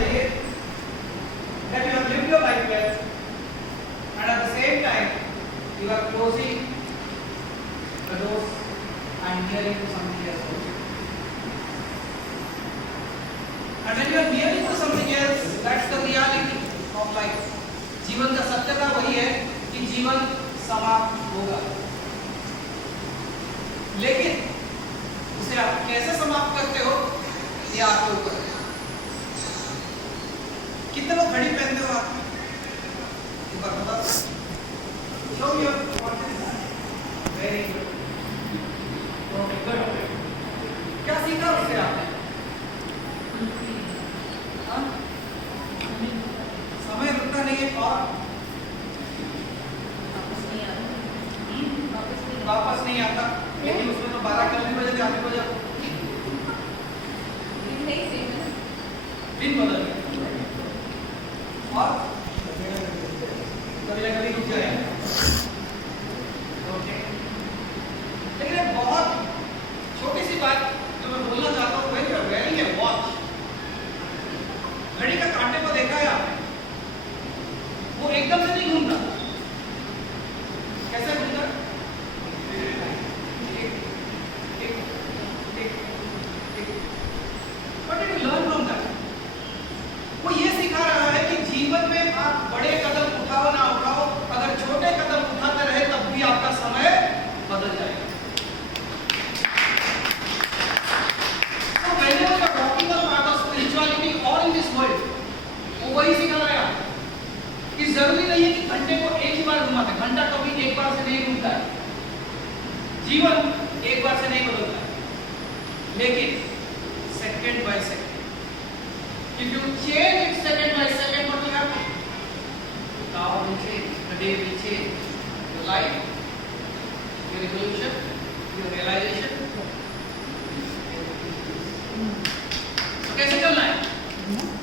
चाहिए that you have lived your life well and at the same time you are closing the doors and nearing to something else also. And when you are nearing to something else, that's the reality of life. जीवन का सत्यता वही है कि जीवन समाप्त होगा, लेकिन उसे आप कैसे समाप्त करते हो ये आपके ऊपर है। कितने लोग घड़ी पहनते हो आप? एक बार बता दो। Show me your what is that? Very good. Okay, good. क्या सीखा उससे आपने? हाँ? समय रुकता नहीं है और वापस नहीं आता, लेकिन उसमें तो 12 किलोमीटर बजे जाते हो जब दिन बदल गया और कभी ना कभी रुक जाएगा। ओके, लेकिन एक बहुत छोटी सी बात जो मैं बोलना चाहता हूँ, when you are wearing a watch, घड़ी का कांटे को देखा है आपने? वो एकदम से नहीं घूमता। कैसे घूमता? What did you learn from that? वो ये सिखा रहा है कि जीवन में आप बड़े कदम उठाओ ना उठाओ, अगर छोटे कदम उठाते रहे तब भी आपका समय बदल जाएगा। So whenever you are talking about spirituality or in this world, वो वही सिखा रहा है कि जरूरी नहीं है कि घंटे को एक ही बार घुमाते, घंटा कभी एक बार से नहीं घूमता है, जीवन एक बार से नहीं बदलता है, लेकिन second by second. If you change it second by second, what will happen? The hour will change, the day will change, your life, your evolution, your realization. तो कैसे चलना है?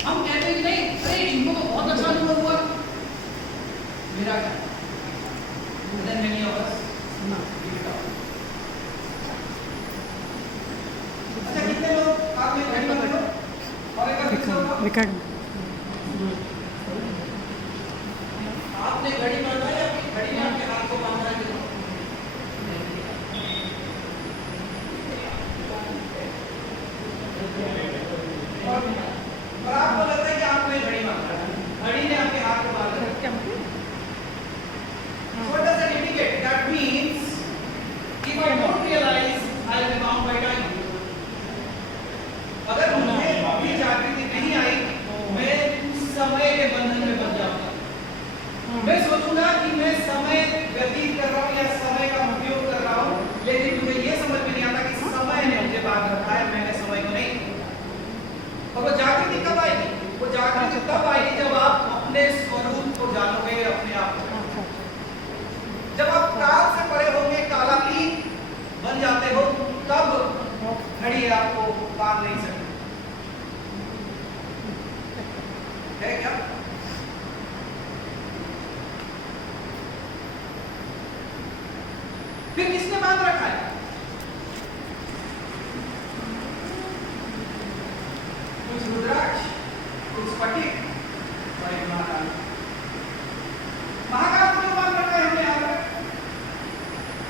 हम कहते हैं कि नहीं, अरे इनको तो बहुत अच्छा अनुभव हुआ, मेरा क्या? Then many of us give it up. अच्छा, कितने लोग आप में घड़ी बांधते हो? और एक रिकॉर्ड आपने घड़ी बांधा है या फिर घड़ी ने आपके हाथ को बांधा है? और आपको लगता है कि आपने घड़ी बांधा है, घड़ी ने आपके हाथ को बांधा है। What does that indicate? That means if I don't realize I will be bound by time. अगर मुझे अभी जागृति नहीं आई, मैं समय के बंधन में बन जाऊंगा। मैं सोचूंगा कि मैं समय व्यतीत कर रहा हूँ या समय का उपयोग कर रहा हूँ, लेकिन मुझे ये समझ में नहीं आता कि समय ने मुझे बांध रखा है, मैंने समय को नहीं। और वो जागृति कब आएगी? वो जागृति तब आएगी जब आप अपने स्वरूप को जानोगे, अपने आप को। जब आप काल से परे होंगे, कालातीत बन जाते हो, तब घड़ी आपको बांध नहीं सकती है क्या? फिर किसने बांध रखा है? कुछ रुद्राक्ष, कुछ स्फटिक और एक महाकाल। महाकाल को क्यों बांध रखा है हमने यहाँ पर?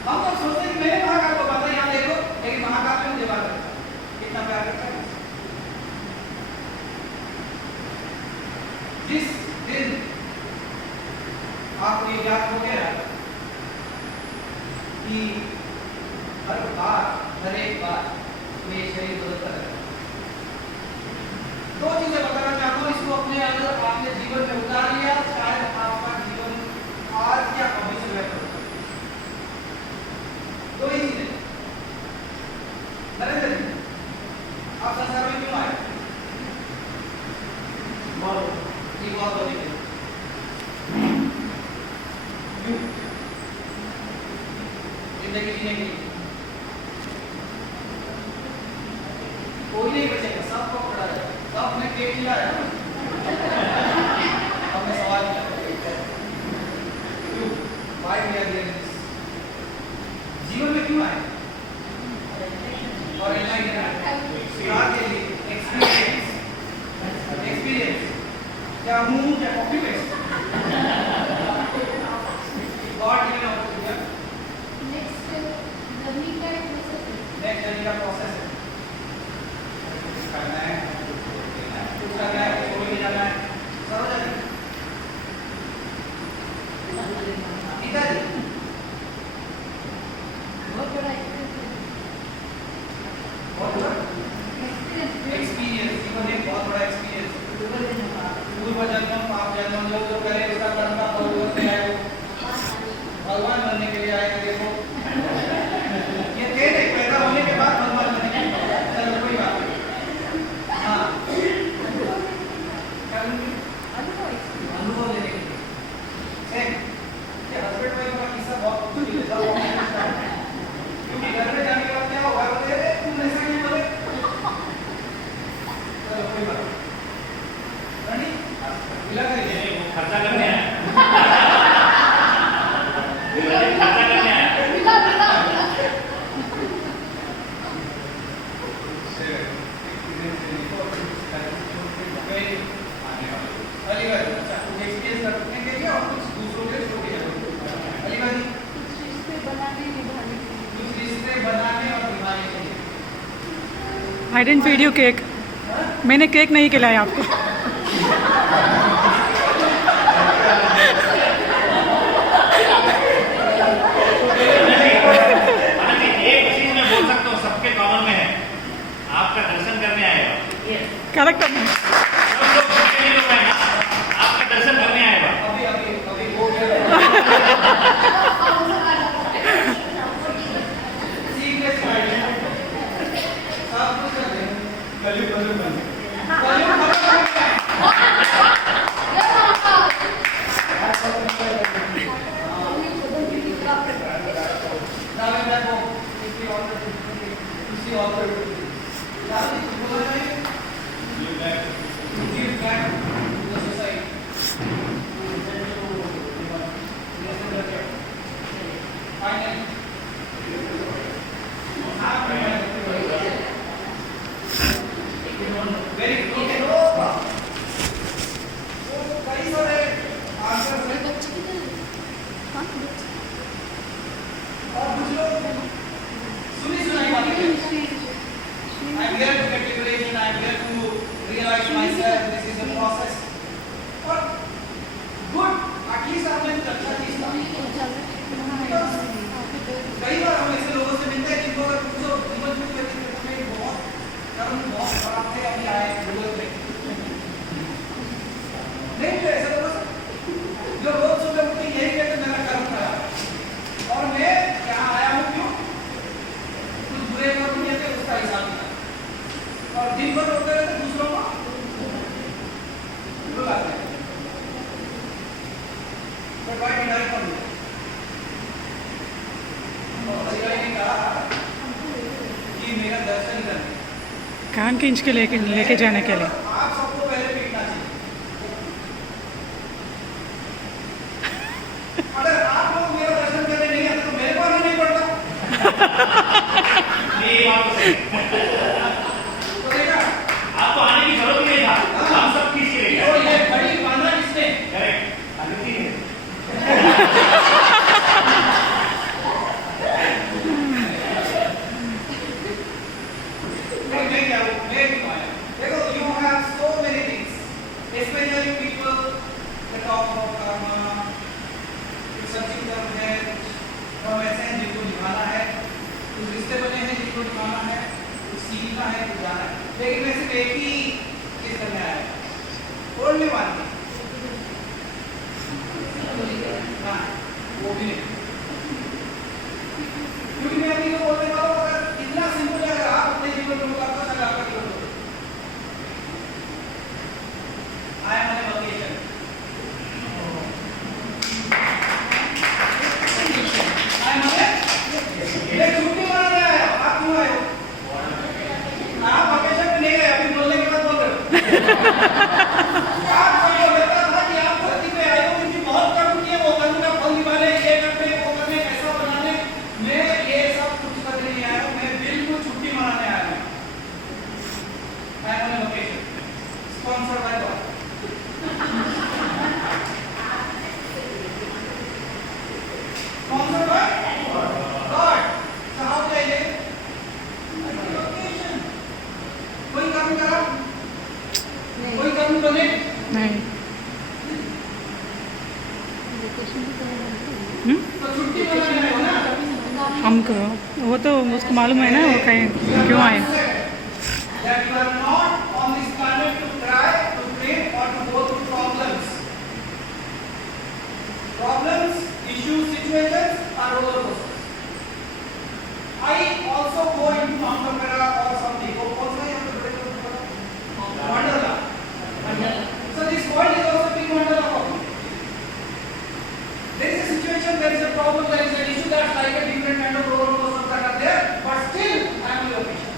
हम तो सोचते हैं कि मैंने महाकाल को बांधा, यहाँ देखो, लेकिन महाकाल ने मुझे बांध रखा। कितना प्यार करता है। जिस दिन आपको ये याद हो गया कि हर एक बार मेरे शरीर बदलता रहता है, दो चीजें बताना चाहता हूँ, इसको अपने अंदर आपने जीवन में उतार लिया, शायद आपका जीवन आज या भविष्य में बदल। दो ही चीजें। नरेंद्र जी, आप संसार में क्यों आए? बहुत होने के लिए। जिंदगी जीने के लिए कोई नहीं बचेगा, सबको पकड़ा जाएगा। सब ने पेट खिलाया ना, अब मैं सवाल किया Why we are doing this? जीवन में क्यों आए? और एनलाइटमेंट के लिए, एक्सपीरियंस क्या हूँ क्या copy paste God given opportunity next learning का एक प्रोसेस है। नेक्स्ट जर्नी का प्रोसेस है कुछ करना है कुछ करना है छोड़ के जाना है सरोजा जी गीता जी बहुत बड़ा एक्सपीरियंस है। बहुत बड़ा एक्सपीरियंस एक्सपीरियंस जीवन एक बहुत बड़ा एक्सपीरियंस पूर्व जन्म पाप जन्म जो जो करे उसका कर्म का फल भुगतने आए हो भगवान बनने के लिए आए थे देखो ये थे नहीं पैदा होने के बाद भगवान बनने के लिए चलो कोई बात नहीं हाँ क्या अनुभव लेने के लिए सेम ये हस्बैंड वाइफ का किस्सा बहुत कुछ नहीं था क्योंकि घर में जाने के बाद क्या होगा बोले अरे तुम ऐसा क्यों बोले चलो कोई बात नहीं मिला करिए खर्चा करने आया खर्चा करने आया आई डेंट फीड यू केक। मैंने केक नहीं खिलाया आपको। एक चीज मैं बोल सकता हूँ सबके कॉमन में है आपका दर्शन करने आएगा करेक्ट सब लोग भूखे नहीं लोग हैं ना, आपका दर्शन करने आएगा I'm here to get liberation. I'm here to realize myself. This is a process. और good. At least आपने कुछ अच्छा चीज कहा. कई बार हम ऐसे लोगों से मिलते हैं जिनको अगर पूछो जीवन में व्यतीत करने में बहुत कर्म बहुत खराब थे अभी आए गूगल पे. नहीं तो ऐसे लोगों से जो रोज सुबह उठ के यही कहते मेरा कर्म खराब और मैं यहाँ आया हूँ क्यों? कुछ बुरे कर्म किए थे उसका हिसाब किया. और दिन भर होते रहते दूसरों को बुलाते हैं. But why did I come here? और हरियाई ने कहा कि मेरा दर्शन करने. कान खींच के लेके जाने के लिए। आप सबको पहले पीटना चाहिए. अगर आप लोग मेरा दर्शन करने नहीं आते तो मेरे को आना नहीं पड़ता. ये बात तो सही। तो देखा आपको आने की जरूरत नहीं था हम सब खींच के ले तो गए ये घड़ी बांधा किसने? करेक्ट अदिति ने मैं क्या हूँ? मैं क्यों आया? देखो you have so many things, especially people that talk about karma. कुछ सच्ची कर्म है, हम ऐसे हैं जिनको निभाना है, कुछ रिश्ते बने हैं जिनको निभाना है, कुछ सीखना है, कुछ जाना है. लेकिन मैं सिर्फ एक ही चीज करने आया हूँ. Only one thing. हाँ, वो भी नहीं. क्योंकि मैं अभी को बोलने वाला हूँ अगर इतना सिंपल है अगर आप अपने जीवन में मुकाबला कर आपका जीवन हो. I am on a vacation. I am on a मैं छुट्टी मारने आया हूँ. आप क्यों आए हो? आप vacation पे नहीं गए अभी बोलने के बाद बोल रहे हो. आप सबको लगता था कि आप धरती पे आए हो क्योंकि बहुत कर्म किए वो कर्म का फल निभाने ये करने वो करने ऐसा बनाने मैं ये सब कुछ करने बंद बने? नहीं। तो छुट्टी मनाने आए हो ना? हमको वो तो उसको मालूम है ना वो कहीं क्यों आए। That you are not on this planet to cry, to pray, or to go through problems. Problems, issues, situations are roller coasters. I also go into Mount Opera or something. Also, I have to break Wonderla. So this world is also big Wonderla for me. There is a situation, there is a problem, there is an issue that's like a different kind of roller coaster that are there, but still I am your patient.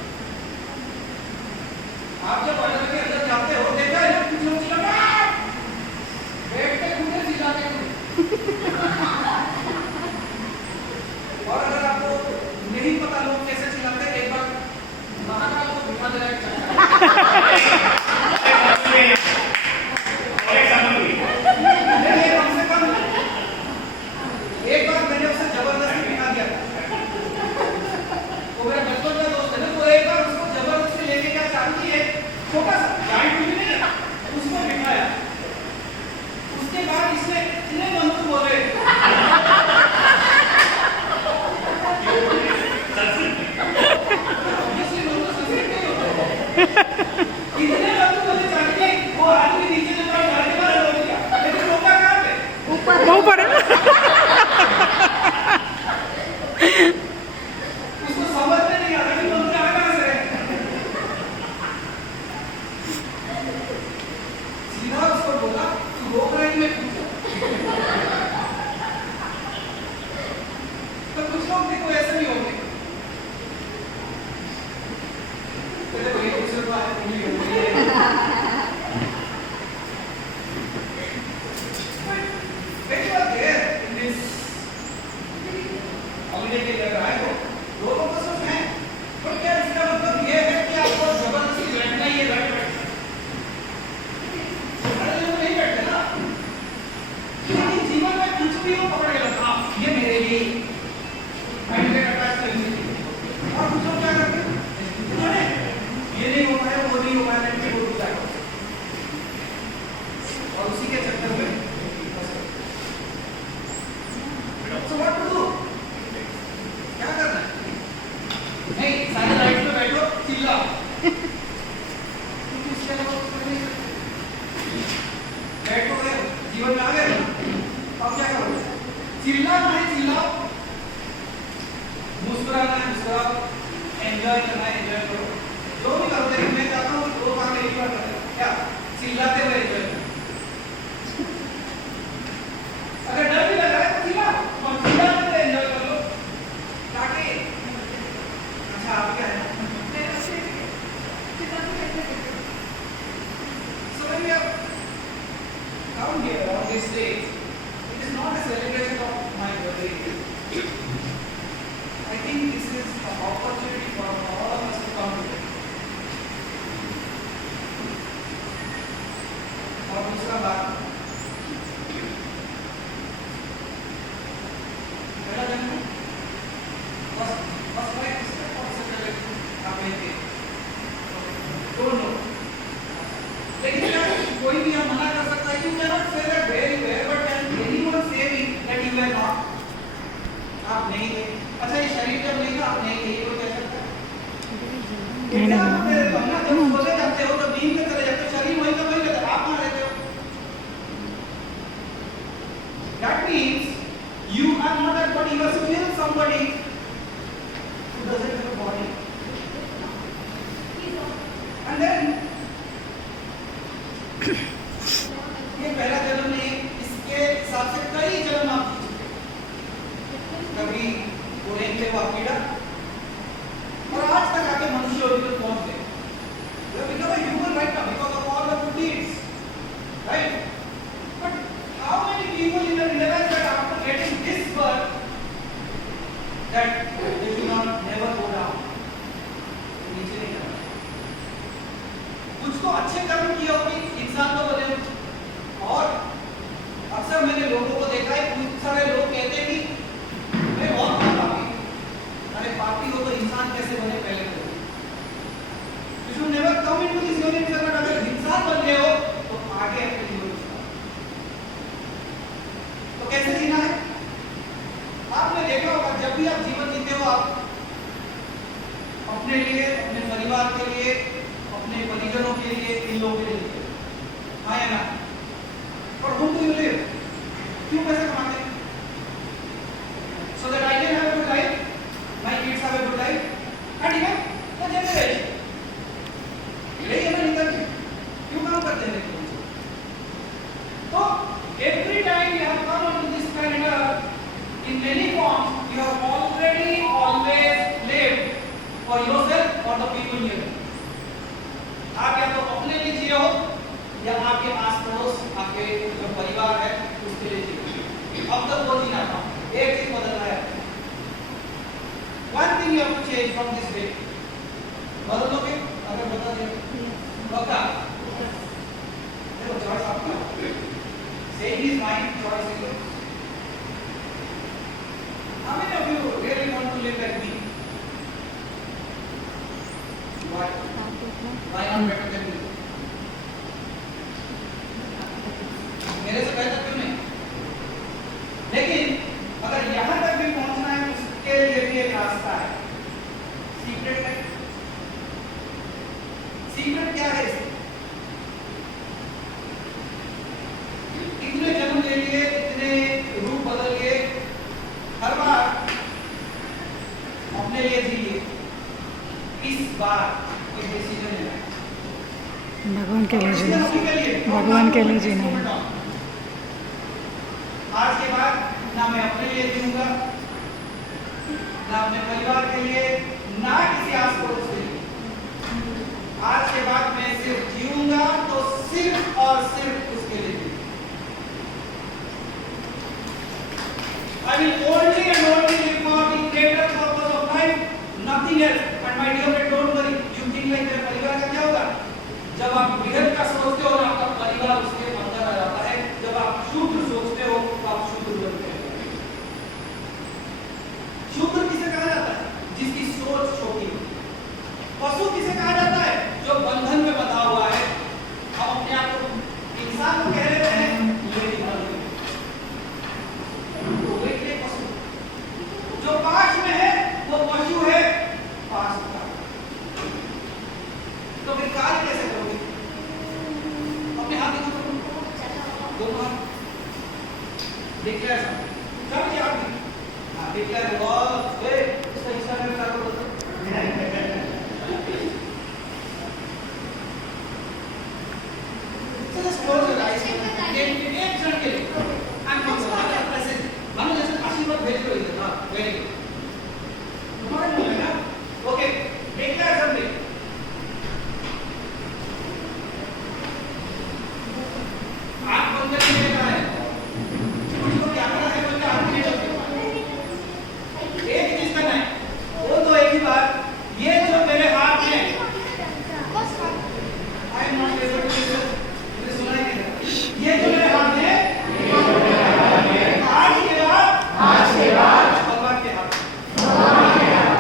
आप जब वंडरला के अंदर जाते हो, देखा है ना कुछ लोग चिल्लाते हैं, बैठते कूदते चिल्लाते हैं। और अगर आपको नहीं पता लोग कैसे चिल्लाते हैं, एक बार महाकाल को घुमा देना एक चक्कर। नहीं, कम से कम एक बार मैंने उसे जबरदस्ती बिठा दिया था। वो मेरा बचपन का दोस्त है ना, तो एक बार उसको जबरदस्ती लेके क्या चाहती है, छोटा सा जाइंट भी नहीं है, उसको बिठाया। उसके बाद इसने इतने मंत्र बोले, obviously मंत्र संस्कृत के ही होते हैं। इतने मंत्र बोले जाके वो आदमी नीचे से पड़ा गाड़ी में रोक दिया, लेकिन रोका कहाँ पे? ऊपर है। उसको समझ में नहीं आ रहा कि मंत्र आ कहाँ से रहे। सीधा उसको बोला, तू रोक रहा है कि मैं कूद जाऊं? तो कुछ लोग देखो ऐसे नहीं होंगे। कहते भाई दूसरे को आए पूरी हो गई है। When you are there in this holiday के लिए आए हो, लोगों को सब है, पर क्या इसका मतलब ये है कि आपको जबरदस्ती बैठना ही है, बैठ नहीं बैठते ना। लेकिन जीवन में कुछ भी हो पकड़ के रखना, ये मेरे लिए माइंड में अटैच कर लीजिए। और कुछ लोग क्या करते हैं, ये नहीं हो पाया, वो नहीं हो पाया, लेकिन वो दूसरा है। और उसी के चक्कर में So what to do? क्या करना है? नहीं, सारे लाइट पे बैठो, चिल्लाओ। क्योंकि इसके अलावा कुछ नहीं सकते। बैठो गए, जीवन में आ गए ना, अब क्या करोगे? चिल्लाना है, चिल्लाओ। मुस्कुराना है, मुस्कुराओ। एंजॉय करना है, एंजॉय करो। जो भी करो, लेकिन मैं चाहता हूँ कि 2 बार में 1 बार करें। क्या? चिल्लाते हुए एंजॉय करो। अगर डर भी लग रहा है तो चिल्लाओ, और चिल्लाते हुए एंजॉय कर लो, ताकि अच्छा आप क्या है? So when we have come here on this day, it is not a celebration of my birthday. I think this is an opportunity for all of us to come together. और दूसरा बात, पहला जन्म बस लाइक आप लेंगे दोनों, लेकिन क्या कोई भी हम मना कर सकता है कि you cannot say that where you were, but can anyone say me that you are not, आप नहीं थे। अच्छा ये शरीर जब नहीं था आप नहीं थे, कोई कह सकता है? क्या आप मेरे बंदा जब सोते जाते हो तो नींद में चले जाते हो, शरीर वही का वही रहता है, आप कहाँ रहते हो? That means you are not that body, you are still somebody who doesn't have a body. And then ये पहला जन्म नहीं, इसके हिसाब से कई जन्म आप जी चुके। कभी ओरेंज थे वो कीड़ा, और आज तक आके मनुष्य और पहुंच गए। We have become a human right now because of all the good deeds, right? But how many people realize that after getting this birth, that they should not never go down, नीचे नहीं जाना। कुछ तो अच्छे कर्म किए होंगे, इंसान तो बने। और अक्सर मैंने लोगों को देखा है, बहुत सारे लोग कहते हैं कि मैं बहुत पापी, in many forms you have already always lived for yourself or the people near you. आप या तो अपने लिए जिए हो या आपके आस पड़ोस, आपके जो परिवार है उसके लिए जिए। अब तक वो जीना था, एक चीज बदलना है। One thing you have to change from this day. बदलोगे? अगर बदल दिया, पक्का? देखो choice आपका है। Saying is mine, choice is yours. How many of you really want to live like me? Why? Why not better than me? मेरे से बेहतर क्यों नहीं? लेकिन अगर यहाँ तक भी पहुँचना है उसके लिए भी एक रास्ता है। सीक्रेट है। सीक्रेट क्या है इसका? इतने जन्म ले लिए, इतने रूप बदल लिए, हर बार अपने लिए जी लिए। इस बार एक डिसीजन लेना है। भगवान के लिए जीना, भगवान भगवान के लिए जीना है। आज के बाद ना मैं अपने लिए जीऊंगा, ना अपने परिवार के लिए, ना किसी आस पड़ोस के लिए। आज के बाद मैं सिर्फ जीऊंगा तो सिर्फ और सिर्फ उसके लिए। I will only and only live for the greater purpose of life, nothing else. And my dear friend, don't worry. You think like मेरे परिवार का क्या होगा? जब आप बृहद का सोचते हो ना, आपका परिवार उसके अंदर आ जाता है। जब आप शुद्ध सोचते हो तो आप शुद्ध बनते हो। शुद्ध किसे कहा जाता है? जिसकी सोच छोटी हो। पशु किसे कहा जाता है? जो बंधन में बंधा हुआ है। हम अपने आप को इंसान को कह रहे हैं, लेकिन तो वे के पशु। जो पाश में है वो पशु है, पाश का। तो फिर कार्य कैसे करोगे? अपने हाथ दिखाओ, दोनों हाथ डिक्लेयर सब जी आप हाँ डिक्लेयर वॉल ए इसका हिस्सा में करो तो just close your eyes एक क्षण के लिए and present मानो जैसे आशीर्वाद भेज रहे हो इधर हाँ वेरी गुड तुम्हारा नहीं है ना ओके डिक्लेयर समझे आप बंद करके लेना है उसको क्या करना है बोलते आप नहीं करते एक चीज करना है वो तो एक ही बात ये जो मेरे हाथ में I am not able to मुझे सुनाई नहीं दे ये जो मेरे हाथ में आज के बाद भगवान के हाथ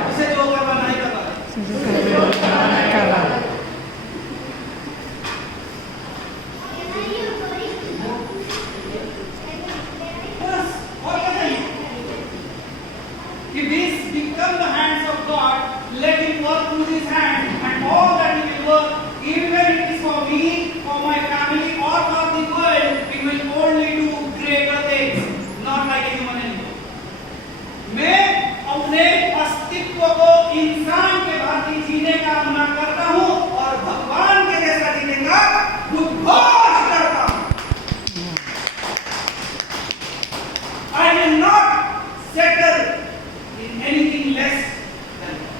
उसे जो करना नहीं करना If this become the hands of God, let Him work through His hands, and all that He will work, even when it is for me, for my family, or for the world, it will only do greater things, not like a human anymore. मैं अपने अस्तित्व को इंसान के भांति जीने का मन करता हूँ और भगवान के जैसा जीने का उद्घोष करता हूँ। I will not settle in anything less than God.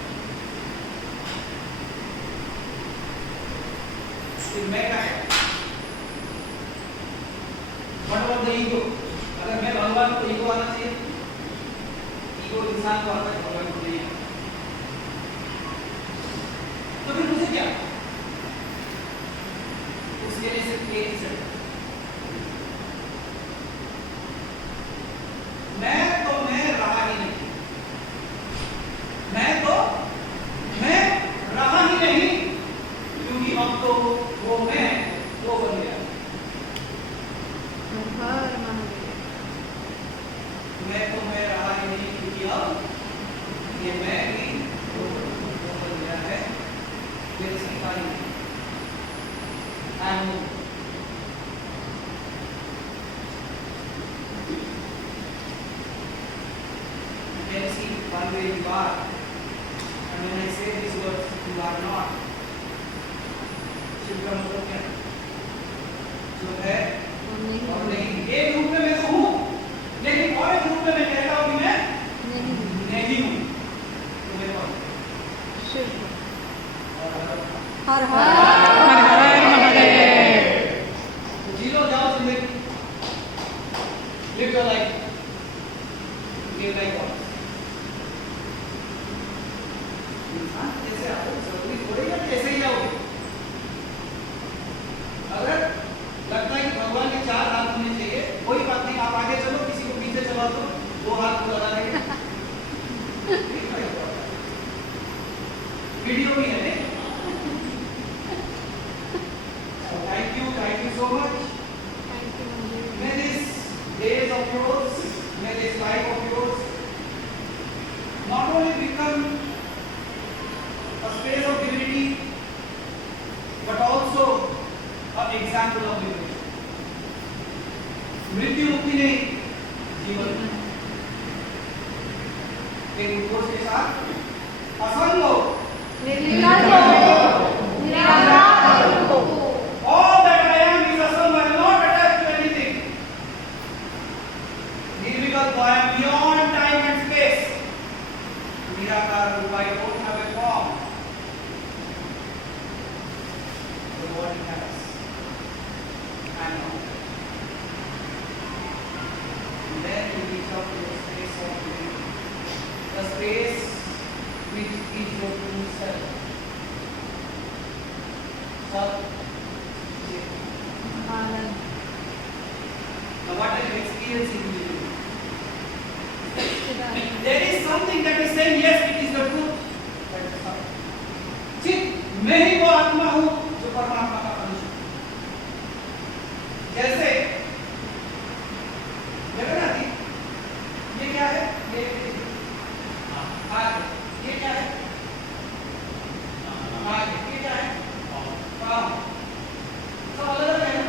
फिर मैं क्या है? What about the ego? अगर मैं भगवान को ईगो आना चाहिए, ईगो इंसान को आता है, भगवान को नहीं। तो फिर मुझे क्या? उसके लिए सिर्फ एक ही चीज। मैं रहा ही नहीं। मैं रहा ही नहीं क्योंकि अब तो वो मैं वो बन गया। मैं रहा ही नहीं क्योंकि अब ये मैं भी वो बन गया है। मेरे सकता ही नहीं। Can see one way you are, and when I say these words, you are not. Shiv का मतलब क्या? जो है और नहीं। एक रूप में मैं तो हूँ, लेकिन और एक रूप में मैं कहता हूँ कि मैं हर हर हर महादेव। तो जी लो, जाओ जिंदगी, live your life, give life all. इंसान जैसे आप जरूरी थोड़ी है कि ऐसे ही जाओगे। अगर लगता है कि भगवान के 4 हाथ होने चाहिए, कोई बात नहीं, आप आगे चलो, किसी को पीछे चला दो, 2 हाथ को लगा देंगे। वीडियो भी है। Thank you so much. May these days of yours, may this life of yours not only become a space of divinity, but also an example of liberation. मृत्यु मुक्ति नहीं, जीवन एक उद्घोष के साथ असंग हो, all that I am is asam, I am not attached to anything. Nirvikalpa, I am beyond time and space. Nirakara Rupa, I don't have a form. The body has. And now. And then you reach out to the space of living. The space which is your true self. Self. Now what are you experiencing in you? There is something that is saying yes, it is the truth. That is something. ठीक, मैं ही वो आत्मा हूँ जो परमात्मा का अंश है। जैसे जगन्नाथ जी, ये क्या है? ये आग, ये क्या है? आग, ये क्या है? काम। सब अलग अलग है,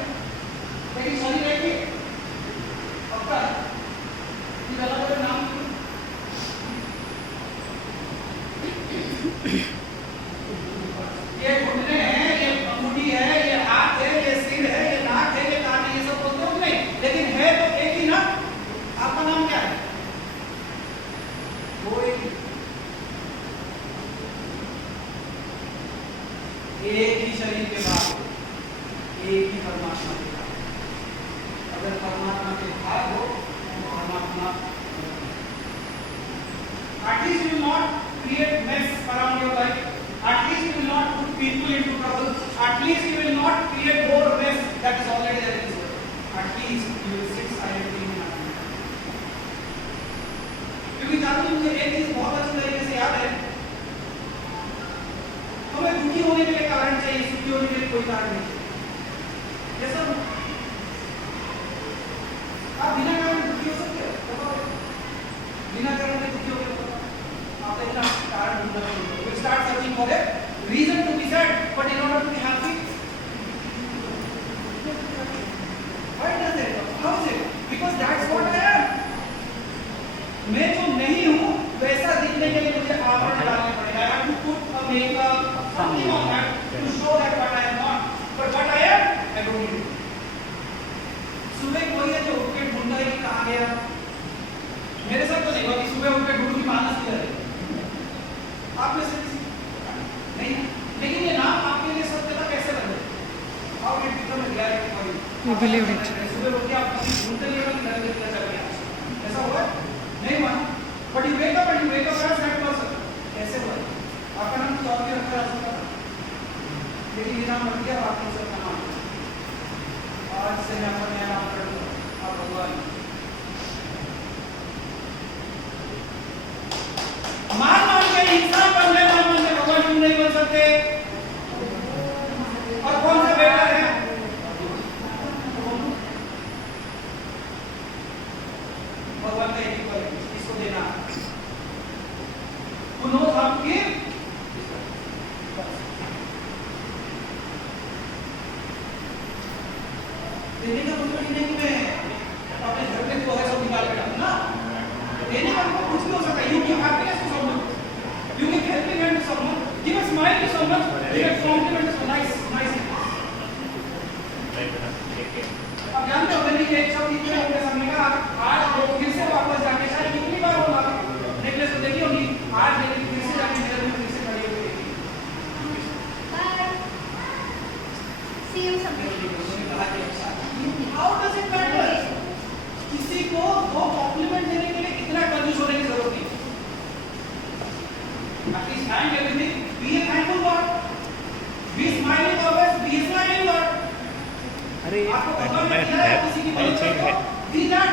लेकिन शरीर एक ही है। पक्का है? ये अलग अलग नाम क्यों? ये घुटने हैं, ये अंगूठी है, ये हाथ है, ये सिर है, ये नाक है, ये कान है, ये सब बोलते हो नहीं, लेकिन है तो एक ही ना। आपका नाम क्या है? वो एक ही शरीर के बाद एक ही परमात्मा के बाद। अगर परमात्मा के भाग हो तो परमात्मा, at least you will not create mess around your life, at least you will not put people into trouble, at least you will not create more mess that is already there in this world. At least you will sit silently in happiness. क्योंकि जानते मुझे एक चीज बहुत अच्छी तरीके से याद है, हमें दुखी होने के लिए कारण चाहिए, सुखी होने के लिए कोई कारण नहीं चाहिए। ये सब आप बिना कारण दुखी हो सकते हो? बताओ, बिना कारण के दुखी हो गए आप इतना कारण ढूंढना शुरू करो। You start searching for a reason to be sad, but in order to be happy, why does it? How is it? Because that's what I am. मैं जो नहीं हूँ वैसा दिखने के लिए मुझे आवरण डालने पड़ेगा। I have to put a makeup, something on that to show that what I am not. But what I am, I don't need it. सुबह कोई है जो उठ के ढूंढता है कि कहाँ गया। मेरे साथ तो नहीं हुआ कि सुबह उठ के ढूंढ की मानस किधर है। आप में से किसी नहीं, लेकिन ये नाम आपके लिए सत्यता कैसे बने? How did it become a reality for you? We believe it. सुबह उठ के आप कभी ढूंढते नहीं हो कि घर में किधर चल गया। ऐसा हुआ? नहीं हुआ। But you wake up and you wake up as that person. कैसे हुआ? आपका नाम तो और भी रखा जा सकता था, लेकिन ये नाम रख दिया आपने सबका नाम। आज से मैं अपना नया नाम रखूंगा, आप भगवान। मान के इंसान बन गए, मान के भगवान क्यों नहीं बन सकते? और कौन सा बेटर है? भगवान का एक ही इसको देना। Who knows how to give? देने का मतलब नहीं कि मैं अपने घर में तो है सब निकाल के डालूं ना। देने का मतलब कुछ भी हो सकता है। You give happiness to someone, you give helping hand to someone, give a smile to someone, give a compliment to someone. Nice. अब जानते हो मैंने एक शब्द इतने अपने सामने का आज लोग फिर से वापस जाके शायद कितनी बार होगा नेकलेस तो देखी होगी आज, लेकिन फिर से जाके मेरे में फिर से खड़ी होगी। अरे आपको भगवान ने मैं दिया है, किसी की मदद चीज है करो, दी that।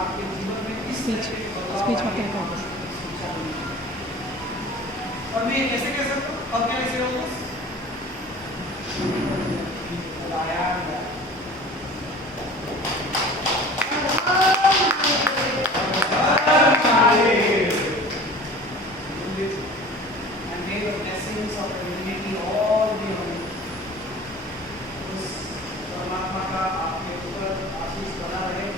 आपके जीवन में किस Speech. तरह के बदलाव Speech आएंगे, मतलब आपको सोचा नहीं। और मैं ये कैसे कह सकता हूँ? अब क्या कैसे होगा? And may the blessings of the Trinity all be on you. उस परमात्मा का आपके ऊपर आशीष बना रहे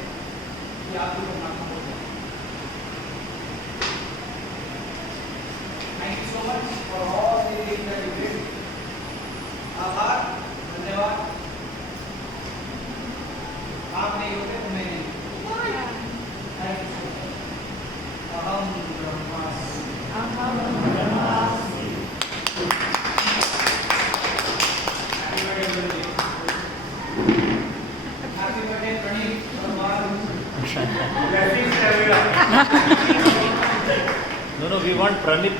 कि आप भी परमात्मा हो जाए। Thank you so much for all the things that you did. आभार, धन्यवाद। आप नहीं होते तो मैं नहीं। Thank you so much. अहम ब्रह्मास्मि। Happy birthday, Praneet. No, we want Pranit